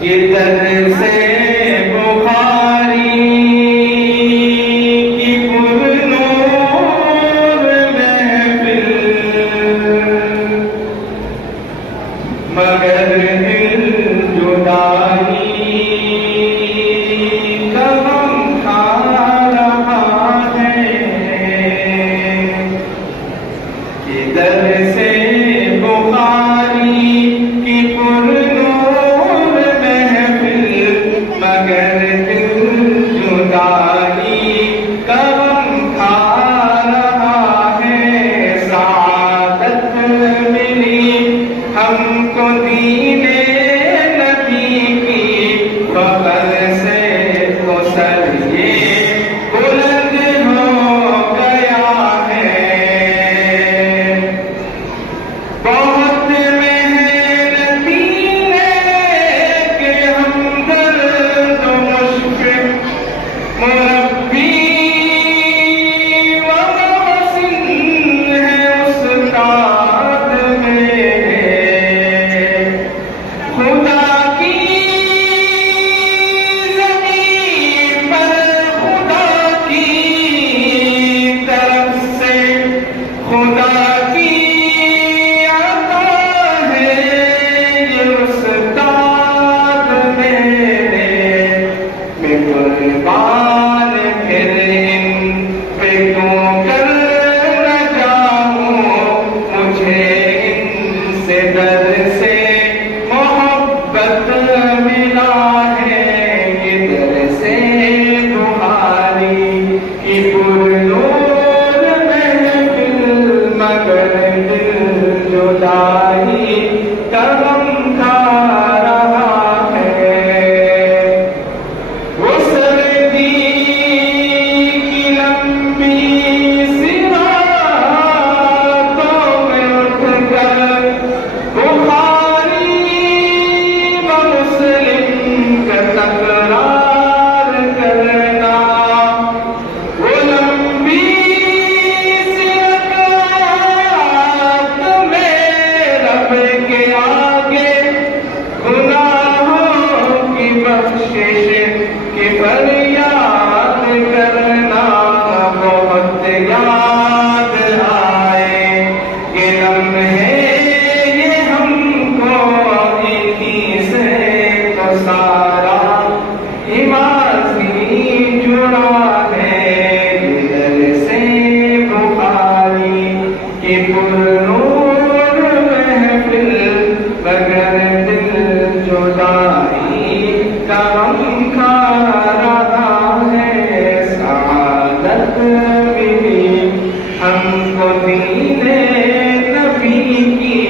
یہ در سے بخاری کی پرنور محفل، مگر دل جدائی کا غم کھا رہا ہے۔ یہ در سے بخاری کی پرنور محفل، مگر دل جدائی کا غم کھا رہا ہے۔ سعادت ملی ہم کو دین نبی کی، فخر سے تو سر یہ بلند ہو گیا ہے۔ بہت محنتی کہ ہمدرد و مشفق مربی و محسن ہے استاد میرے، خدا کی زمین پر خدا کی طرف سے خدا کی عطا ہے یہ استاد میرے۔ میں قربان پھر ان پہ کیوں کر نہ جاؤں، مجھے ان سے در سے محبت ملا ہے۔ یہ در سے بخاری کی پرنور محفل، مگر دل جدائی کا غم کھا رہا ہے۔ وہ سردی کی لمبی سی راتوں میں اٹھ کر بخاری و مسلم کا تکرار کرنا، وہ لمبی سی رکعات میں رب کے آگے گناہوں کی بخشش کی فریاد کرنا۔ بہت یاد آئے یہ لمحے یہ ہم کو، انہی سے تو سارا ماضی جڑا ہے۔ یہ در سے بخاری کی پرنور محفل، مگر دل جدائی کا غم کھا رہا ہے۔ سعادت ملی ہم کو دین نبی کی،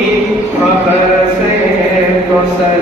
فخر سے تو سر